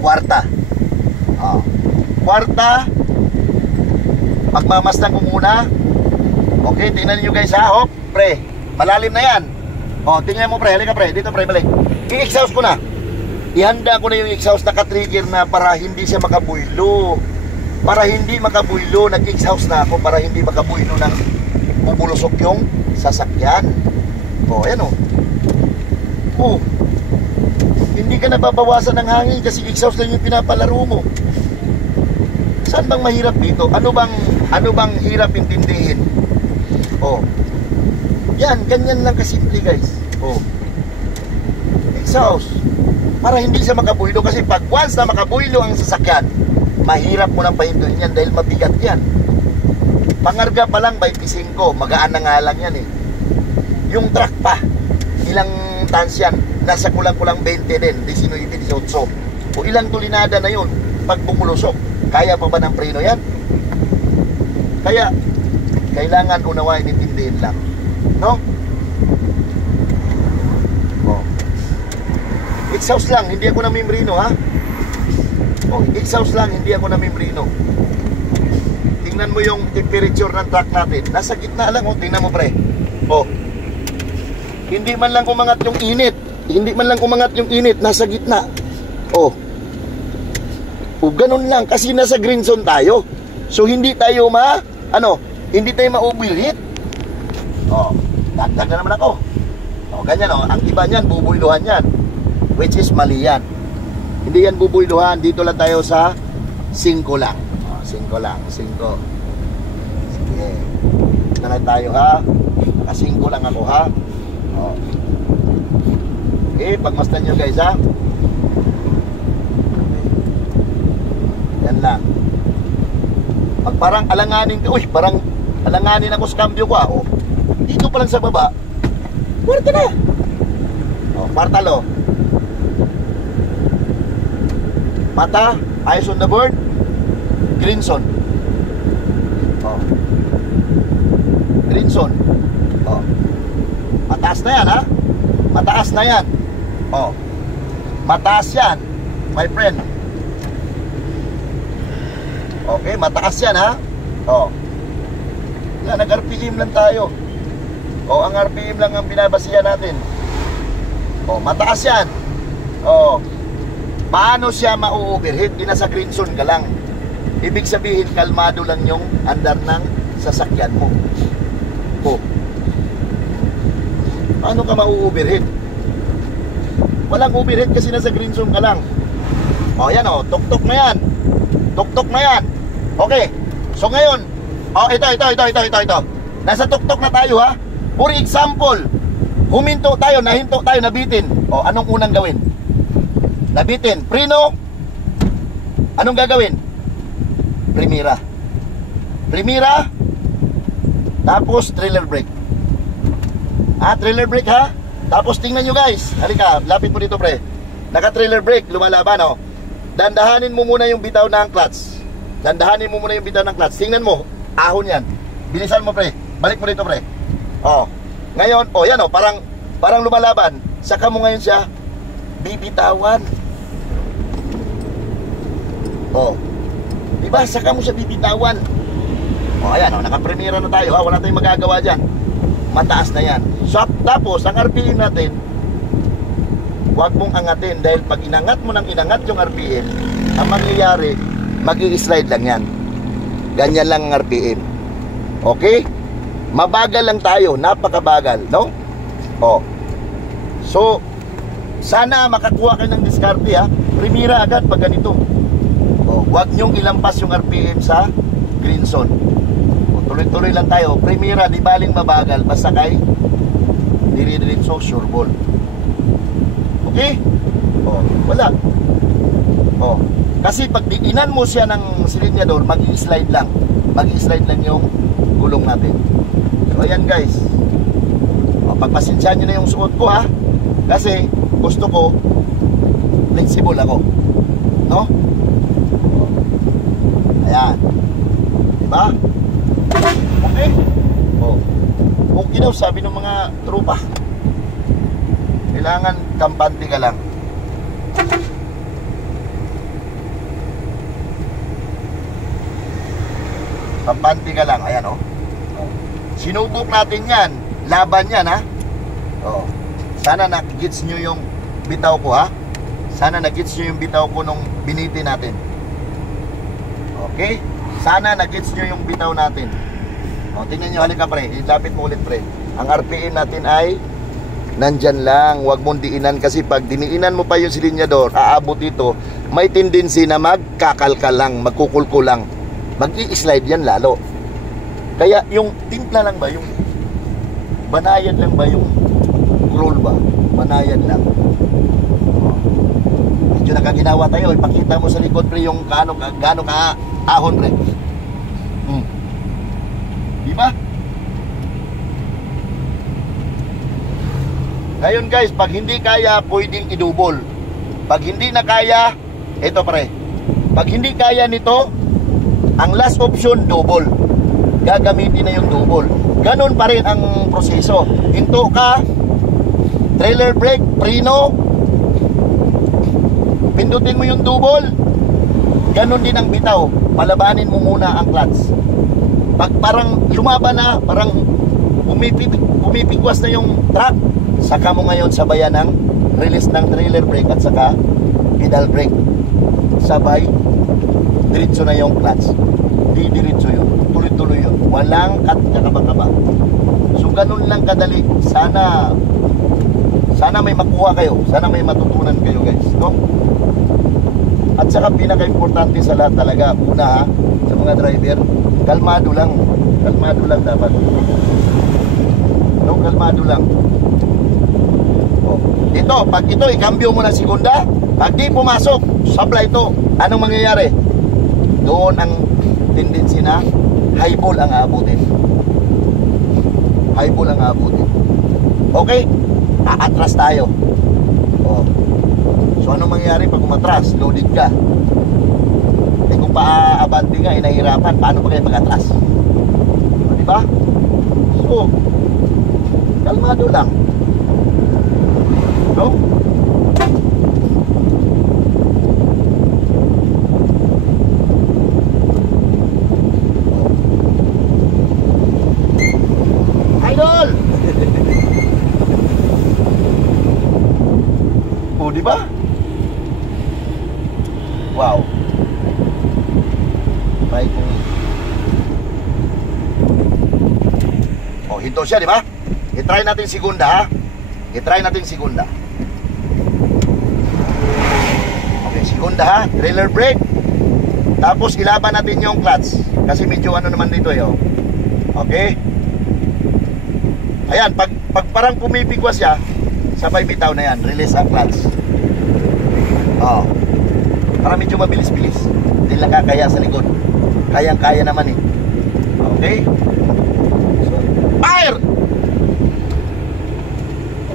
kwarta. Kwarta. Pagmamasdan ko muna. Okay, tingnan niyo guys ha. Pre, malalim na yan. Tingnan mo pre, halika pre. Dito pre, balik. I-exhaust ko na. Ihanda ko na yung exhaust na ka-trigger na para hindi siya makabuylo. Para hindi makabuylo, nag-exhaust na ako para hindi makabuylo ng bubulusok yung sasakyan. Ayan hindi ka nababawasan ng hangin kasi exhaust lang yung pinapalaro mo. Saan bang mahirap dito? Ano bang hirap intindihin? Yan, ganyan lang kasimple guys. exhaust para hindi siya makabuilo. Kasi pag once na makabuilo ang sasakyan, mahirap mo nang pahintuin yan dahil mabigat yan. Pangarga pa lang 25, magaan na nga lang yan eh. Yung truck pa, ilang tons yan? Nasa kulang-kulang 20 din, 19, 18. O ilang tulinada na yun pag bumulusok. Kaya pa ba ng preno yan? Kaya kailangan unawain, intindihin lang, no? Oh. Exhaust lang, hindi ako namimbrino, ha? Oh, exhaust lang, hindi ako namimbrino. Tingnan mo yung temperature ng truck natin. Nasa gitna lang, oh. Tingnan mo, pre. Oh. Hindi man lang umangat yung init. Hindi man lang umangat yung init, nasa gitna. Oh. O ganun lang kasi nasa green zone tayo. So hindi tayo hindi tayo ma-overheat. Oh, dagdag na naman ako. Oh, ganyan oh, ang iba niyan bubuyluhan yan. Which is mali yan. Hindi yan bubuyluhan, dito lang tayo sa 5 lang. Oh, 5 lang, 5. Sige. Dito lang tayo ha. Naka 5 lang ako ha. Oh. Okay, pagmasdan nyo guys ha. Yan lang. Pag parang alanganin ka, parang alanganin ako sa cambio ko oh. Dito pa lang sa baba, kwarta na. Oh, kwartalo. Mata, eyes on the board, green zone. Oh. Green zone. Oh. Mataas na yan ha. Mataas na yan. Oh. Mataas yan, my friend. Okay, mataas yan ha. Oh. Yan, nag-RPM lang tayo. Oh, ang RPM lang ang binabasihan natin. Oh, mataas yan. Oh. Paano siya ma-overheat? Nasa green zone ka lang. Ibig sabihin, kalmado lang yung andar ng sasakyan mo. Oh. Paano ka ma-overheat? Walang overheat kasi nasa green zone ka lang. Oh, yan oh, tok-tok na yan. Tok-tok na yan. Okay. So ngayon, ito. Nasa tok-tok na tayo ha. For example, nahinto tayo, nabitin. Anong unang gawin? Nabitin. Preno. Anong gagawin? Primera. Tapos trailer brake. Trailer brake ha. Tapos tingnan nyo guys. Halika, lapit mo dito pre. Naka-trailer brake, lumalaban oh. Dandahanin mo muna yung bitaw ng clutch. Tingnan mo, ahon yan. Bilisan mo pre. Balik mo dito pre. Ngayon, yan oh, parang lumalaban. Saka mo ngayon siya bibitawan. Diba? Saka mo siya bibitawan. Ayan oh, naka-primera na tayo ha. Wala tayong magagawa dyan. Mataas na yan. So, tapos, ang RPM natin, huwag mong angatin. Dahil pag inangat mo ng inangat yung RPM, ang mangyayari, mag-i-slide lang yan. Ganyan lang ang RPM. Okay? Mabagal lang tayo. Napakabagal. No? So, sana makakuha kayo ng diskarte ha. Primera agad pag ganito. Huwag nyong ilampas yung RPM sa green zone. Tuloy-tuloy lang tayo. Primera, di baling mabagal. Basta kay diri-diretso, sure ball. Okay? Wala. Kasi pag diinan mo siya ng silinyador, mag-i-slide lang. Mag-i-slide lang yung gulong natin. So, ayan guys. Pagpasensyahan nyo na yung suot ko ha. Kasi gusto ko flexible ako. No? Ayan. Diba? Okay? Okay daw sabi ng mga trupa. Kailangan kampante ka lang. Kampante ka lang. Ayan sinubok natin yan. Laban yan ha. Sana nag-gets nyo yung bitaw ko ha. Sana nag-gets nyo yung bitaw ko nung biniti natin. Okay? Sana nag-gets nyo yung bitaw natin. Tingnan nyo, halika pre. Ilapit mo ulit pre. Ang RPM natin ay nandyan lang. Huwag mong diinan kasi pag diniinan mo pa yung silinyador, aabot dito, may tendency na magkakalkal lang, magkukulko lang. Mag-i-slide yan lalo. Kaya yung timpla lang ba, yung banayad lang ba, yung roll ba? Banayad lang. medyo nakaginawa tayo. Ipakita mo sa likod pre yung gaano ka ahon pre. Di ba? Ngayon guys, pag hindi kaya, pwedeng i-double. Pag hindi na kaya, ito pre. Pag hindi kaya nito, ang last option, double. Gagamitin na yung double. Ganon pa rin ang proseso. Hinto ka, trailer brake, preno, pindutin mo yung double. Ganon din ang bitaw. Palabanin mo muna ang clutch. Pag parang lumaban na, parang pumipigwas na yung truck, saka mo ngayon sabayan ng release ng trailer brake at saka pedal brake. Sabay, diretso na yung clutch. Di diretso yun. Tuloy-tuloy yun. Walang kakaba-kaba. So ganun lang kadali. Sana may makuha kayo. Sana may matutunan kayo guys, no? At saka pinaka-importante sa lahat talaga, una ha, sa mga driver, kalmado lang. Kalmado lang dapat. No, kalmado lang. Ito, pag ito ikambyo mo ng segunda, pag di pumasok, supply ito, anong mangyayari? Doon ang tendency na high ball ang aabutin. High ball ang aabutin. Okay? Aatras tayo. So anong mangyayari pag umatras? Loaded ka. Eh kung paabante nga, nahihirapan, paano pa kayo mag-atras? Diba? So, kalmado lang. No? Idol! Oh, di ba? Wow. May kung... Oh, hinto siya, di ba? I-try natin segunda, ha? I-try natin segunda. Okay, segunda ha, trailer brake. Tapos ilaban natin yung clutch. Kasi medyo ano naman dito eh, oh. Okay. Ayan, pag parang pumipigwas siya, sabay bitaw na yan, release ang clutch. Oh. Para medyo mabilis-bilis. Hindi lang kakaya sa likod. Kayang-kaya naman eh. Okay. So, fire!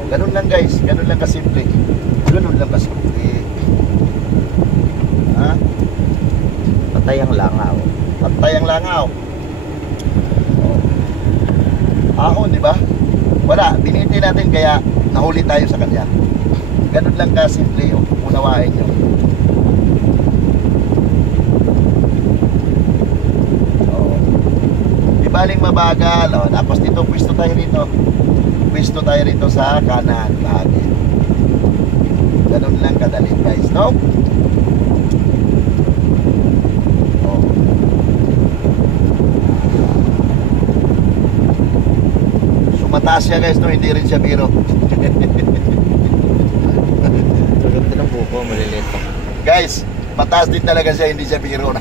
Ganun lang guys, ganun lang kasimple. Ganun lang kasimple. Ha? Patay ang langaw. Patay ang langaw. Ahon, di ba? Wala, biniti natin kaya nahuli tayo sa kanya. Ganun lang kasimple yung unawain nyo. Di baling mabagal. Tapos dito, pwesto tayo rito. Pwesto tayo rito sa kanan lagi. Ganun lang kadali guys, no? Oh. So mataas siya guys, no? Hindi rin siya biro. Tulog din ang buko, maliliit pa. Guys, mataas din talaga siya, hindi siya biro, no?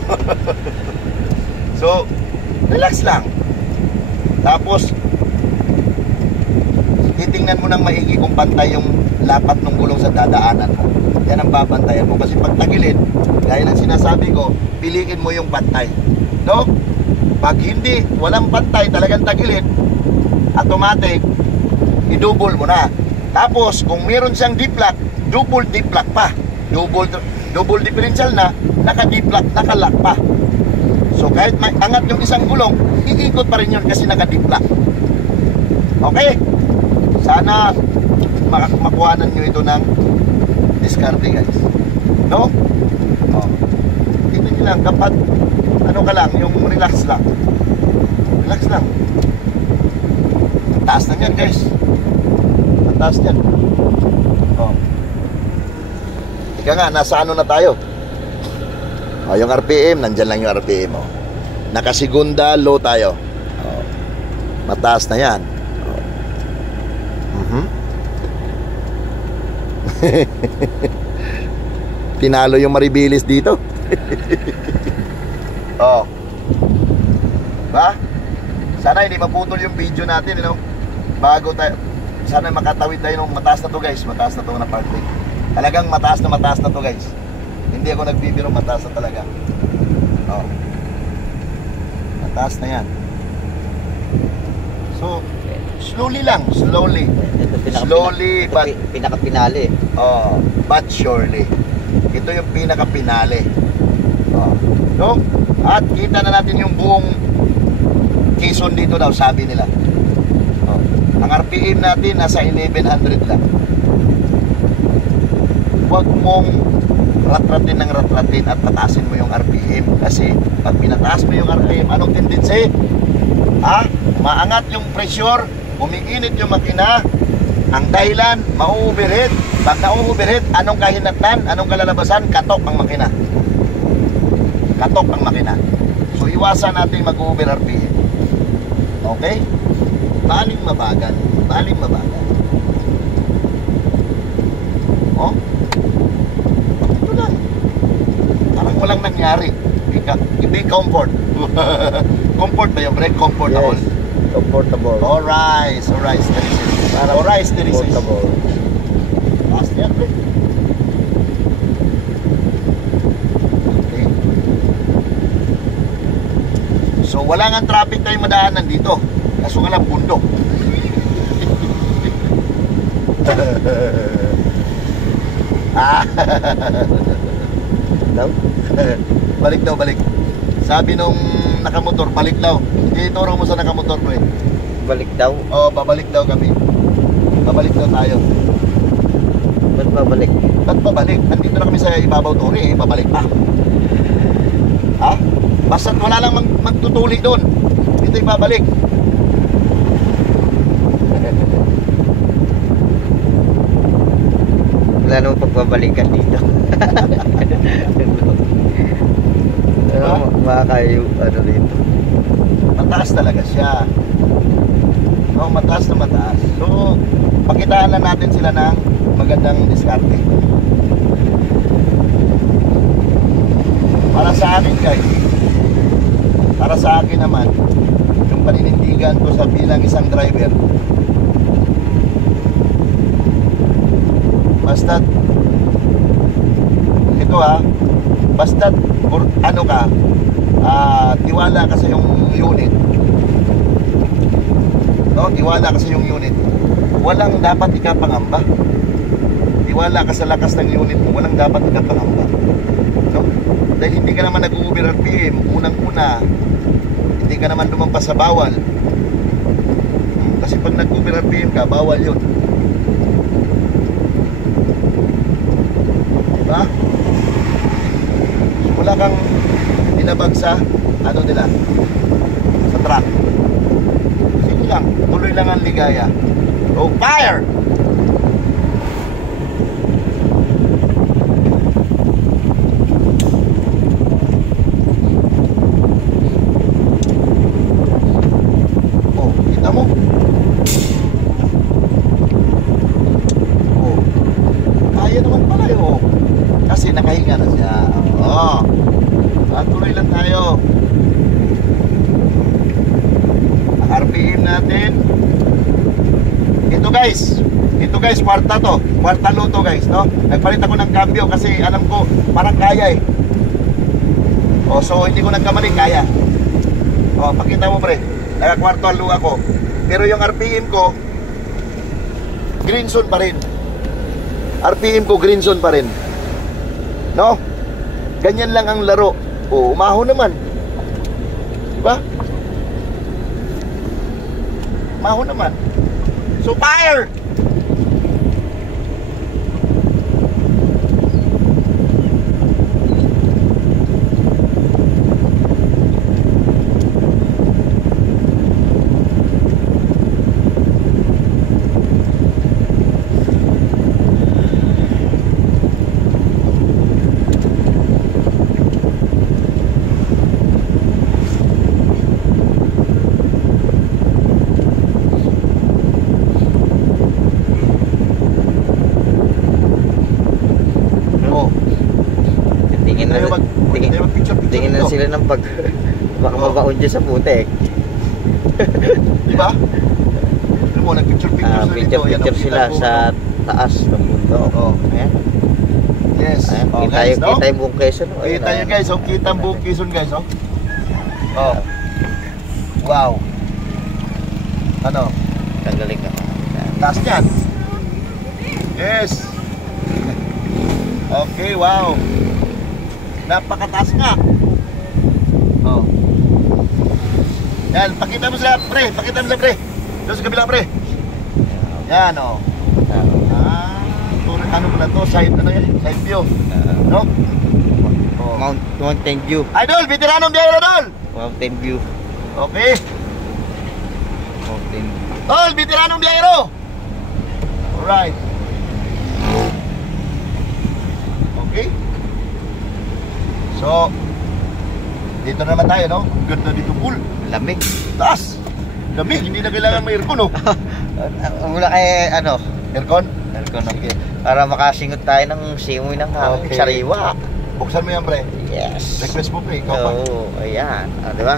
So, relax lang. Tapos titingnan mo ng maigi kung pantay yung lapat ng gulong sa dadaanan mo. Yan ang babantayan mo. Kasi pag tagilid, gaya ng sinasabi ko, piliin mo yung pantay. No? Pag hindi, walang pantay, talagang tagilid, automatic, i-double mo na. Tapos, kung meron siyang D-block, double D-block pa. Double differential na, naka-D-block, naka-lock pa. So, kahit may angat yung isang gulong, iikot pa rin yun kasi naka-D-block. Okay? Sana makuhanan nyo ito ng discarte guys, no? Oh. Tingnan nyo lang kapag ano ka lang, yung relax lang. Relax lang. Ang taas na yan guys. Ang taas yan. Oh. Ika nga, nasa ano na tayo? Oh, yung RPM, nandyan lang yung RPM. Oh. Nakasigunda, low tayo. Oh. Mataas na yan. Tinalo yung Maribilis dito. Oh. Ba? Sana hindi maputol yung video natin, you know? Bago tayo, sana makatawid tayo ng mataas na to guys. Mataas na to na part. Talagang mataas na to guys. Hindi ako nagbibiro, mataas na talaga. Oh. Mataas na yan. So, slowly lang, slowly. Slowly, but pinaka-pinali. oh, but surely. Ito yung pinaka-pinali. Oh. No? At kita na natin yung buong Quezon dito daw, sabi nila. Oh. Ang RPM natin nasa 1100 lang. Huwag mong ratratin ng ratratin at pataasin mo yung RPM. Kasi pag pinataas mo yung RPM, anong tendency? Maangat yung pressure, umiinit yung makina. Ang dahilan, mau-overheat. Pag na-overheat, anong kahinatnan? Anong kalalabasan? Katok ang makina. Katok ang makina. So iwasan natin mag-over RPM. Okay? Baling mabagal. Baling mabagal. Oh? Ito lang. Parang walang nangyari. Be comfort. Comfort ba yung brake? Comfortable? Yes. Comfortable. Alright. Alright. Alright. Comfortable. Taas niya, pre. Okay. So wala nga traffic tayo madaanan dito. Kaso nga lang bundok. Daw? Balik daw, balik. Sabi nung nakamotor, balik daw. Ituro mo sa nakamotor mo eh. Balik daw? Oo, babalik daw kami. Babalik daw tayo. Ba't babalik? Ba't babalik? Andito na kami sa ibabaw Tori eh, babalik pa. Ha? Basta't wala lang magtutuli doon. Dito ibabalik. Wala namang pagbabalikan dito. Makakayo, ano dito. Mataas talaga siya. No, mataas na mataas. So, pakitaan na natin sila ng magandang diskarte. Para sa akin guys, para sa akin naman, yung paninindigan ko sa bilang isang driver, basta't ito basta't ano ka, tiwala ka sa yung unit, no? Tiwala ka sa yung unit, walang dapat ikapangamba. Tiwala ka sa lakas ng unit mo, walang dapat ikapangamba, no? Dahil hindi ka naman nag-over RPM, unang-una hindi ka naman lumampas sa bawal. Kasi pag nag-over RPM ka, bawal yun, diba? So, wala kang dinabag sa ano nila, sa truck. Sige lang, tuloy lang ang ligaya. Oh, fire! Oh, kita mo? Oh, kaya naman pala yun. Kasi nakahinga na siya. Oh. Tuloy lang tayo. Ang RPM natin, ito guys, kwarta to. Kwarta luto guys, no? Nagpalit ako ng cambio kasi alam ko parang kaya eh. Oh, so hindi ko nagkamali, kaya. Oh, pakita mo pre. Nagakwarto ang luha ko. Pero yung RPM ko green zone pa rin. RPM ko green zone pa rin. No? Ganyan lang ang laro. O, umaho naman. Diba? Umaho naman. So, fire! Tingin na sila ng pag baka mabaon dyan sa putek. Diba? Ano mo, nag-picture sila Picture dito. sila sa taas ng bundok. Oh. Ayan. Yes. Ayan, Oh, kita, guys, no? kita yung buong Quezon. Oh. Kita nyo guys, oh, kita ang buong Quezon guys, oh. Oh. Wow. Ano? Kagaling ka. Taas niyan. Yes. Okay, wow. Napakataas nga. Oh. Yan, pakita mo sila, pre. Pakita mo sila, pre. Doon sa kabila, pre. Yan, oh. Ano mo na to? Side, ano yan? Side view. No? Oh. Mountain view. Idol, veteranong biyahero, Idol! Mountain view. Okay. Mountain view. Tol, veteranong biyahero! Alright. Okay. So, dito naman tayo, no? Ganda dito, pool. Lamig. Taas. Lamig, hindi na kailangan may aircon, no? Mula kay ano? Aircon? Aircon, no? Para makasingot tayo ng simoy ng hangin. Okay. Sariwa. Buksan mo yan, pre. Yes. Request mo, pre. Ikaw pa. Oo, ayan. Di ba?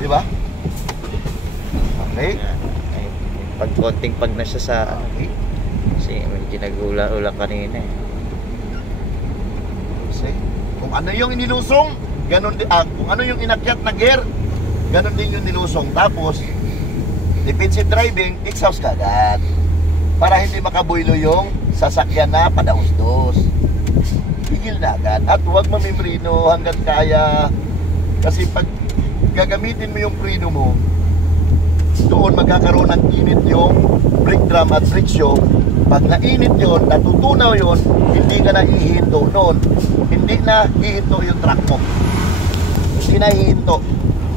Di ba? Okay. Ayan. Ay, pag konting pag nasa sa Okay. kasi medyo nag-ula kanina eh. See? Kung ano yung inilusong, ganun din, kung ano yung inakyat na gear, ganun din yung nilusong. Tapos, defensive driving, exhaust ka agad. Para hindi makabuylo yung sasakyan na padausdos. Higil na agad. At huwag mamimrino hanggat kaya. Kasi pag gagamitin mo yung preno mo, doon magkakaroon ng init yung brake drum at brake shoe. Pag nainit yun, natutunaw yun, hindi ka na hihinto noon. Hindi na hihinto yung truck mo. Hindi na hihinto.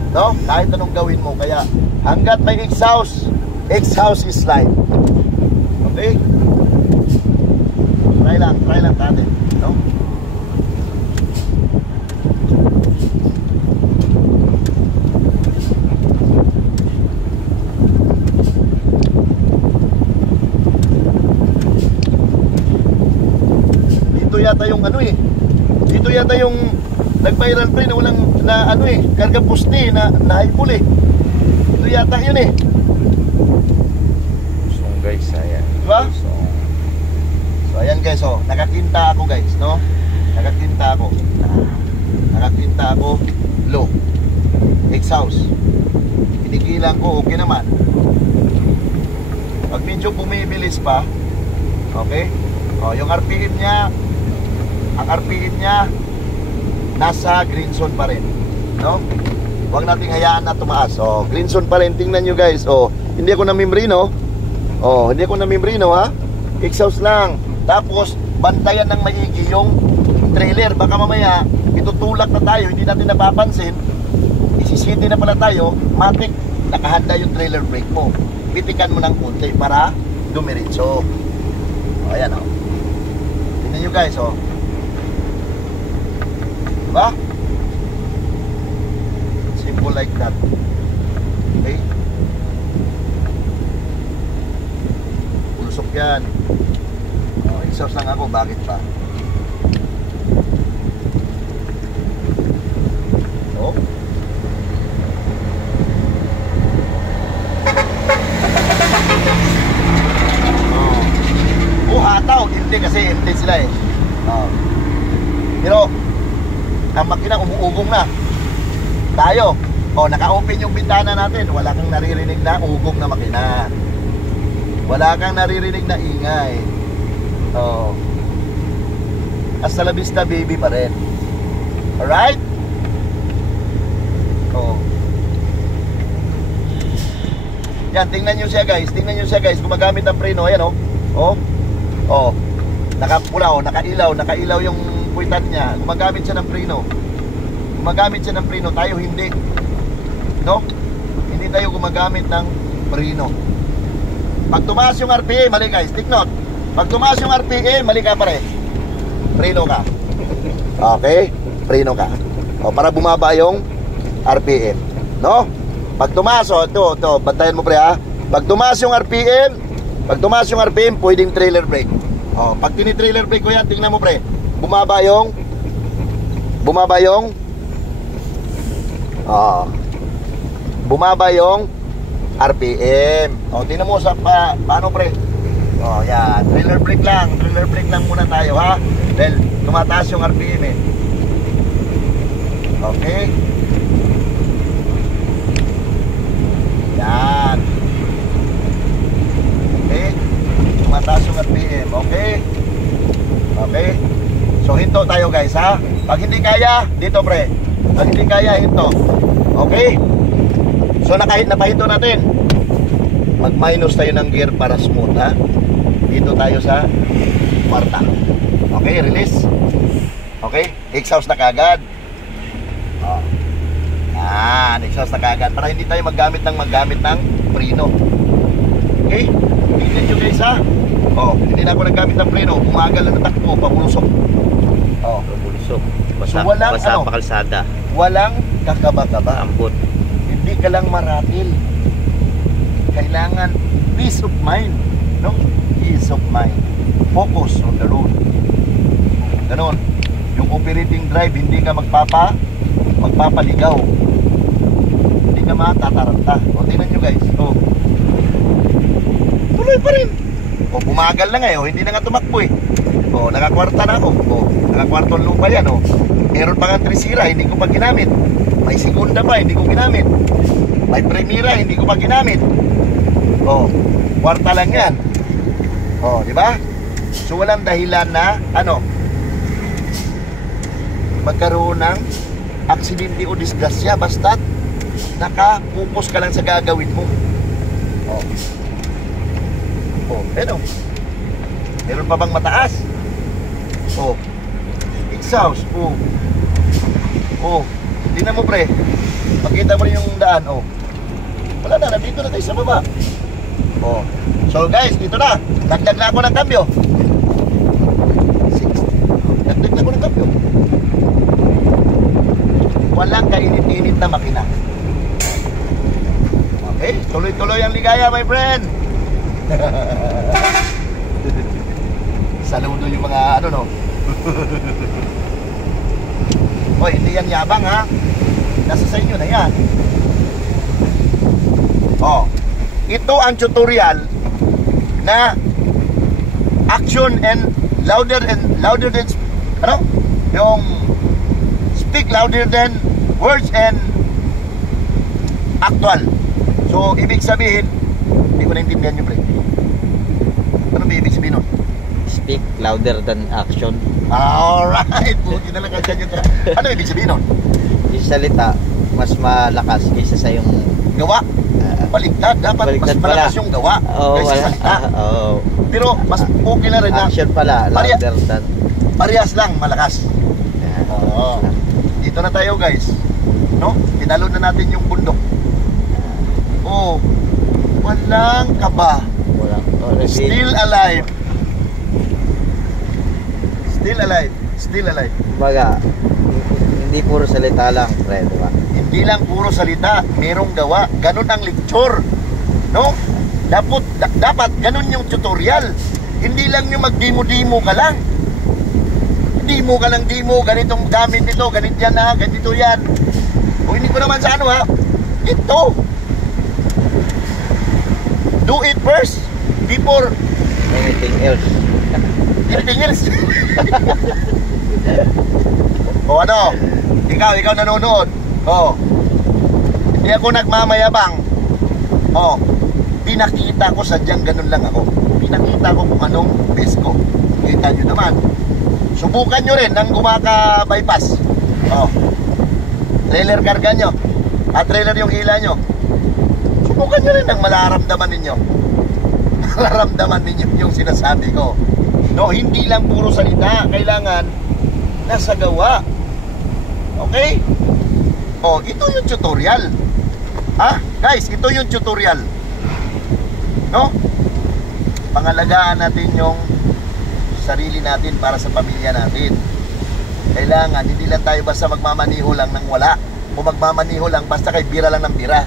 No? Kahit anong gawin mo. Kaya hanggat may exhaust, exhaust is life. Okay? Try lang natin. No? Dito yata yung ano eh. Dito yata yung nag-viral pre na walang na ano eh, karga pusti na naipul eh. Dito yata yun eh. So guys, ayan. Diba? So ayan guys, oh, nakakinta ako guys, no? Nakakinta ako low. Exhaust. Pinigilan ko, okay naman. Pag medyo bumibilis pa, okay? Oh, yung RPM niya, ang RPM niya nasa green zone pa rin, no? Huwag nating hayaan na tumaas. Oh, green zone pa rin. Tingnan nyo guys. Oh, hindi ako namimrino. Oh, hindi ako namimrino ha. Exhaust lang. Tapos bantayan ng maigi yung trailer. Baka mamaya itutulak na tayo, hindi natin napapansin. Isisiti na pala tayo. Matik, nakahanda yung trailer brake mo. Pitikan mo ng konti para dumiretso. Oh, ayan oh. Tingnan nyo guys oh. Diba? Simple like that. Okay? Pulusok yan. Oh, exhaust lang ako. Bakit pa? Oh. Oh, hataw. Hindi kasi empty sila eh. Oh. Pero ang makina umuugong na. Tayo. O, naka-open yung bintana natin. Wala kang naririnig na ugong na makina. Wala kang naririnig na ingay. O. Hasta la vista baby pa rin. Alright? O. Yan, tingnan nyo siya guys. Tingnan nyo siya guys. Gumagamit ang preno. Ayan o. O. O. Nakapula o. Nakailaw. Nakailaw yung puwitan niya. Gumagamit siya ng preno. Gumagamit siya ng preno. Tayo hindi. No? Hindi tayo gumagamit ng preno. Pag tumaas yung RPM, mali guys. Take note. Pag tumaas yung RPM, mali ka pare. Preno ka. Okay? Preno ka. O, para bumaba yung RPM. No? Pag tumaas, o, ito, bantayan mo pre ha. Pag tumaas yung RPM, pwedeng trailer brake. O, pag tini-trailer brake ko yan, tingnan mo pre. Bumaba yung bumaba yung RPM. O, tingnan mo sa paano pre. Oh, yan. Trailer brake lang. Trailer brake lang muna tayo, ha? Dahil tumataas yung RPM eh. Okay. Yan. Okay. Tumataas yung RPM. Okay. Okay. So, hinto tayo guys, ha? Pag hindi kaya, dito pre. Pag hindi kaya, hinto. Okay. So, napahinto natin. Mag-minus tayo ng gear para smooth, ha? Dito tayo sa kwarta. Okay, release. Okay, exhaust na kagad. Oh. Yan, exhaust na kagad. Para hindi tayo maggamit ng preno. Okay, tingnan nyo guys, ha? Oh, hindi na ako naggamit ng preno. Umagal na natakbo, pabulusok. Oh, Bulusok. So, walang, Basa pa kalsada. walang kakaba-kaba. Ambot. Hindi ka lang maratil. Kailangan peace of mind, no? Peace of mind. Focus on the road. Ganon. Yung operating drive, hindi ka magpapaligaw. Hindi ka matataranta. O, tingnan nyo guys. O. Tuloy pa rin. O, bumagal na ngayon. Hindi na nga tumakbo eh. O, nakakwarta na ako. O, nakakwartong lupa yan. O. Meron pa nga trisira, hindi ko pa ginamit. May segunda pa, hindi ko ginamit. May primera, hindi ko pa ginamit. Oh, kwarta lang yan. Oh, di ba? So walang dahilan na magkaroon ng aksidente o disgrasya basta naka-focus ka lang sa gagawin mo. Oh. Oh, pero meron pa bang mataas? Oh. Exhaust. Oh. Oh. Tingnan mo pre. Makita mo rin yung daan. Oh. Wala na, nandito na tayo sa baba. Oh. So guys, dito na. Dagdag na ako ng kambyo. Dagdag na ako ng kambyo. Walang kainit-init na makina. Okay, tuloy-tuloy ang ligaya, my friend. Saludo yung mga no. Hoy, hindi yan yabang ha. Nasa sa inyo na yan. Oh. Ito ang tutorial na action and louder than yung speak louder than words and actual. So ibig sabihin, hindi ko naintindihan nyo pre. Ano ba ibig sabihin nun? Speak louder than action. Alright, buti na lang kanya nyo. Ano ibig sabihin nun? Yung salita mas malakas kaysa sa yung gawa. Baligtad, dapat Baligtad mas malakas pala. yung gawa kaysa salita. Pero mas okay na rin na action pala, louder than. parehas lang malakas. Oo. Dito na tayo guys. No? Tinalo na natin yung bundok. Oh. Walang kaba. Still alive. Still alive. Still alive. Baga, hindi puro salita lang, pre, diba? Hindi lang puro salita, merong gawa. Ganun ang lecture. No? Dapat ganun yung tutorial. Hindi lang yung mag-demo-demo ka lang. Demo ka lang, demo. Ganitong gamit nito, ganito yan ha, ganito yan. O hindi ko naman sa ano ha. Ito. Do it first before Anything else. anything else. O ano? Ikaw nanonood. O. Hindi ako nagmamayabang. O. Pinakita ko sadyang ganun lang ako. Pinakita ko kung anong best ko. Kita nyo naman. Subukan nyo rin ng gumaka bypass. O. Trailer karga nyo. Trailer yung hila nyo. Subukan nyo rin ng malaramdaman ninyo. Malaramdaman ninyo yung sinasabi ko. No, hindi lang puro salita. Kailangan nasa gawa. Okay? Oh, ito yung tutorial. Guys, ito yung tutorial. No? Pangalagaan natin yung sarili natin para sa pamilya natin. Kailangan, hindi lang tayo basta magmamaniho lang ng wala. O magmamaniho lang basta kay bira lang ng bira.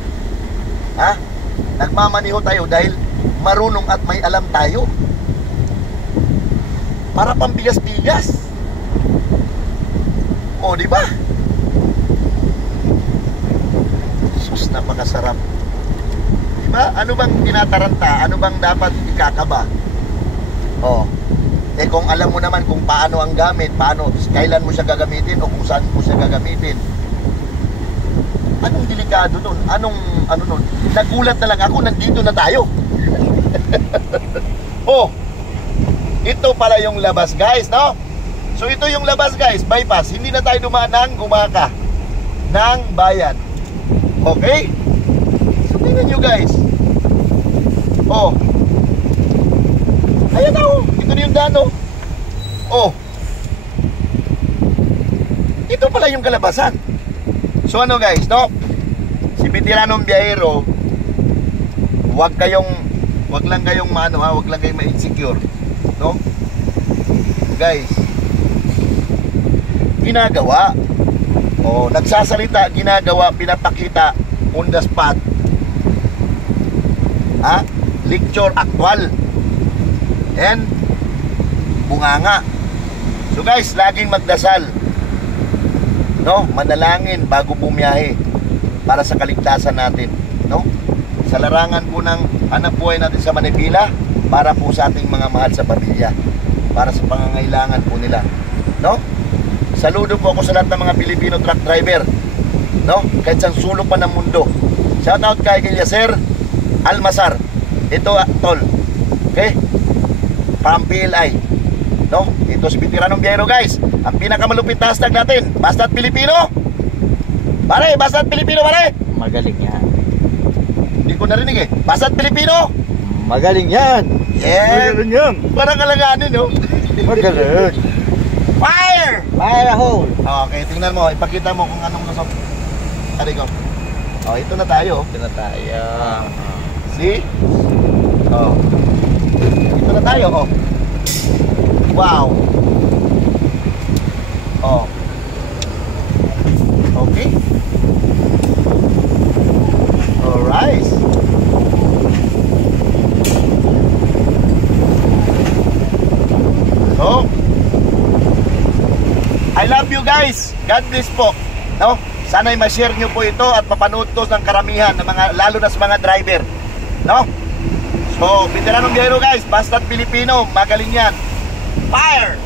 Nagmamaniho tayo dahil marunong at may alam tayo. Para pambigas-bigas. O, di ba? Sus, napakasarap. Di ba? Ano bang tinataranta? Ano bang dapat ikakaba? Oh. Eh kung alam mo naman kung paano ang gamit, paano, kailan mo siya gagamitin o kung saan mo siya gagamitin. Anong delikado nun? Ano nun? Nagulat na lang ako, nandito na tayo. Oh, ito pala yung labas guys, no? So ito yung labas guys, bypass. Hindi na tayo dumaan ng Gumaka ng bayan. Okay? So tingnan nyo guys. Oh, ayan na oh, ito na yung daan oh. Oh, ito pala yung kalabasan. So ano guys, no? Si Veteranong Biyahero, wag lang kayong wag lang kayong ma-insecure, no? Guys, ginagawa. Oh, nagsasalita, ginagawa, pinapakita on the spot. Lecture actual. And bunganga. So guys, laging magdasal, no? Manalangin bago bumiyahe para sa kaligtasan natin, no? Sa larangan po ng hanap buhay natin sa Manibela, para po sa ating mga mahal sa pamilya, para sa pangangailangan po nila, no? Saludo po ako sa lahat ng mga Pilipino truck driver, no? Kahit saan sulok pa ng mundo. Shout out kay Eliezer Almasar. Ito tol, okay? From PLI, no? Ito si Veteranong Biyahero guys. Ang pinakamalupit na hashtag natin, Basta't Pilipino. Pare, Basta't Pilipino pare. Magaling yan. Hindi ko narinig eh. Basta't Pilipino. Magaling yan. Yeah. Magaling yan. Parang kalanganin, no? Magaling. Fire! Fire a hole. Okay, tingnan mo. Ipakita mo kung anong lusok. Tari ko. Oh, ito na tayo. Ito na tayo. See? Oh. Ito na tayo, oh. Wow. Oh. Okay. Alright. So, I love you guys. God bless po. No? Sana'y ma-share nyo po ito at mapanood to ng karamihan ng mga, lalo na sa mga driver. No? So, Veteranong Biyahero guys, Basta't Pilipino, magaling yan. Fire!